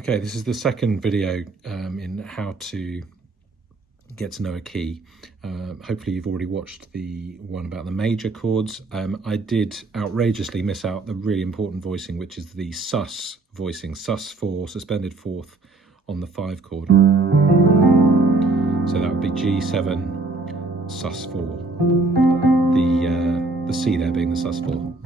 Okay, this is the second video in how to get to know a key. Hopefully you've already watched the one about the major chords. I did outrageously miss out the really important voicing, which is the sus voicing, sus4, suspended fourth on the 5 chord. So that would be G7, sus4. The C there being the sus4.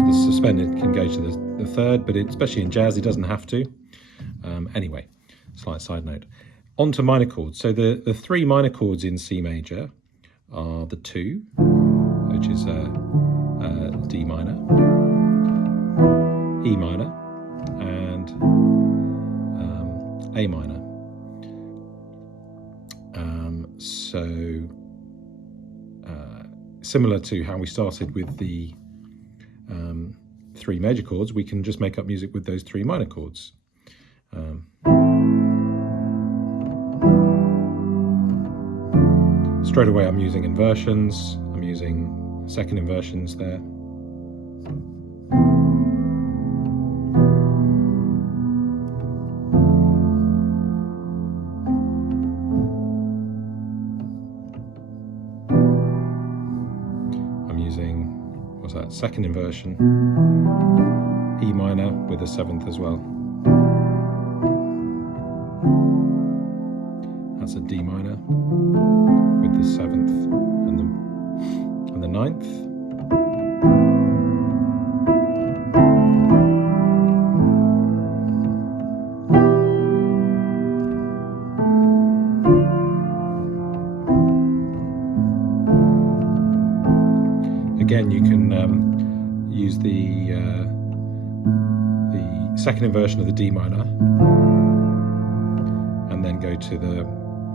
The suspended can go to the 3rd, but especially in jazz, it doesn't have to. Anyway, slight side note. On to minor chords. So the 3 minor chords in C major are the 2, which is D minor, E minor, and A minor. Similar to how we started with the 3 major chords, we can just make up music with those 3 minor chords. Straight away I'm using inversions, I'm using second inversions there. I'm using, what's that, second inversion, E minor with a 7th as well. That's a D minor with the 7th and the 9th. Again, you can use the second inversion of the D minor and then go to the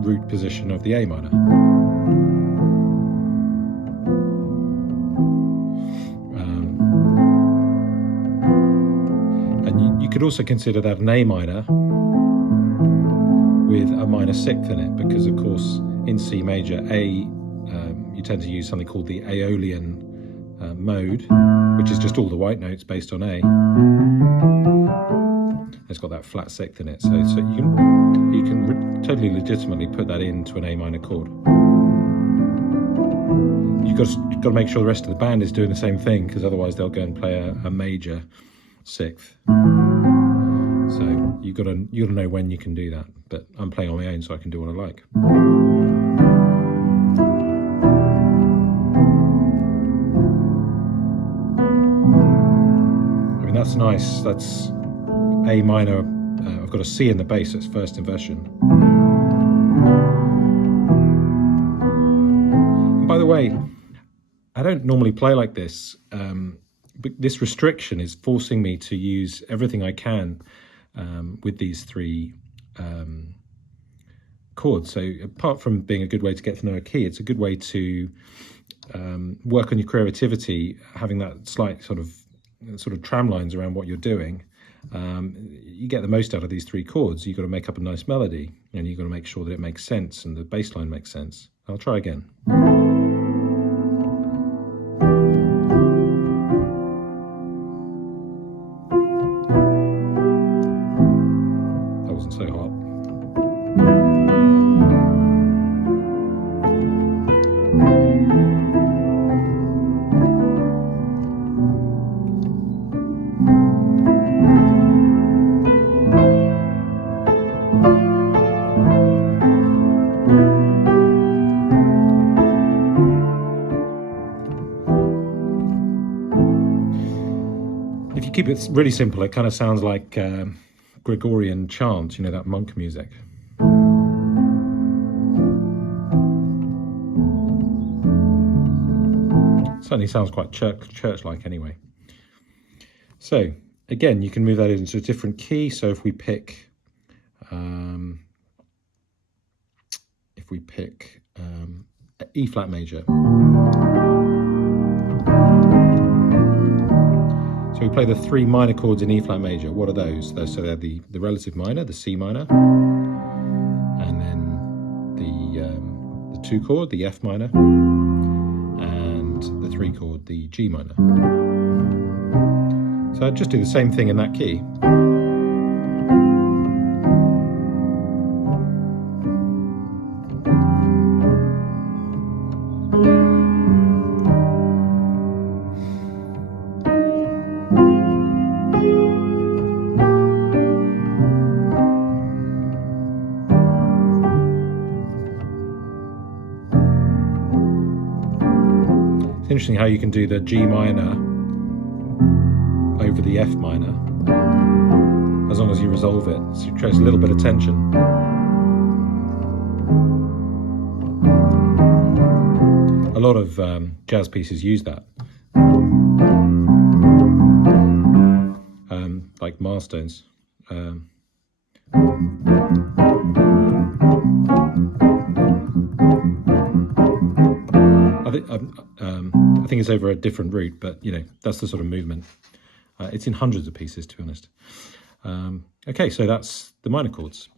root position of the A minor. And you could also consider that an A minor with a minor 6th in it, because of course in C major, you tend to use something called the Aeolian mode, which is just all the white notes based on A. It's got that flat 6th in it, so you can totally legitimately put that into an A minor chord. You've got to make sure the rest of the band is doing the same thing, because otherwise they'll go and play a major 6th. So you've got to know when you can do that. But I'm playing on my own, so I can do what I like. I mean, that's nice. That's A minor. I've got a C in the bass, that's first inversion. And by the way, I don't normally play like this, but this restriction is forcing me to use everything I can with these 3 chords. So apart from being a good way to get to know a key, it's a good way to work on your creativity, having that slight sort of tram lines around what you're doing. You get the most out of these 3 chords. You've got to make up a nice melody, and you've got to make sure that it makes sense and the bass line makes sense. I'll try again. That wasn't so hot. If you keep it really simple, it kind of sounds like Gregorian chant, you know, that monk music. Certainly sounds quite church-like anyway. So again, you can move that into a different key. So if we pick E flat major. So we play the 3 minor chords in E flat major. What are those? So they're the relative minor, the C minor, and then the 2 chord, the F minor, and the 3 chord, the G minor. So I'd just do the same thing in that key. It's interesting how you can do the G minor over the F minor, as long as you resolve it, so it creates a little bit of tension. A lot of jazz pieces use that, like milestones. I think it's over a different route, but you know, that's the sort of movement. It's in hundreds of pieces, to be honest. Okay, so that's the minor chords.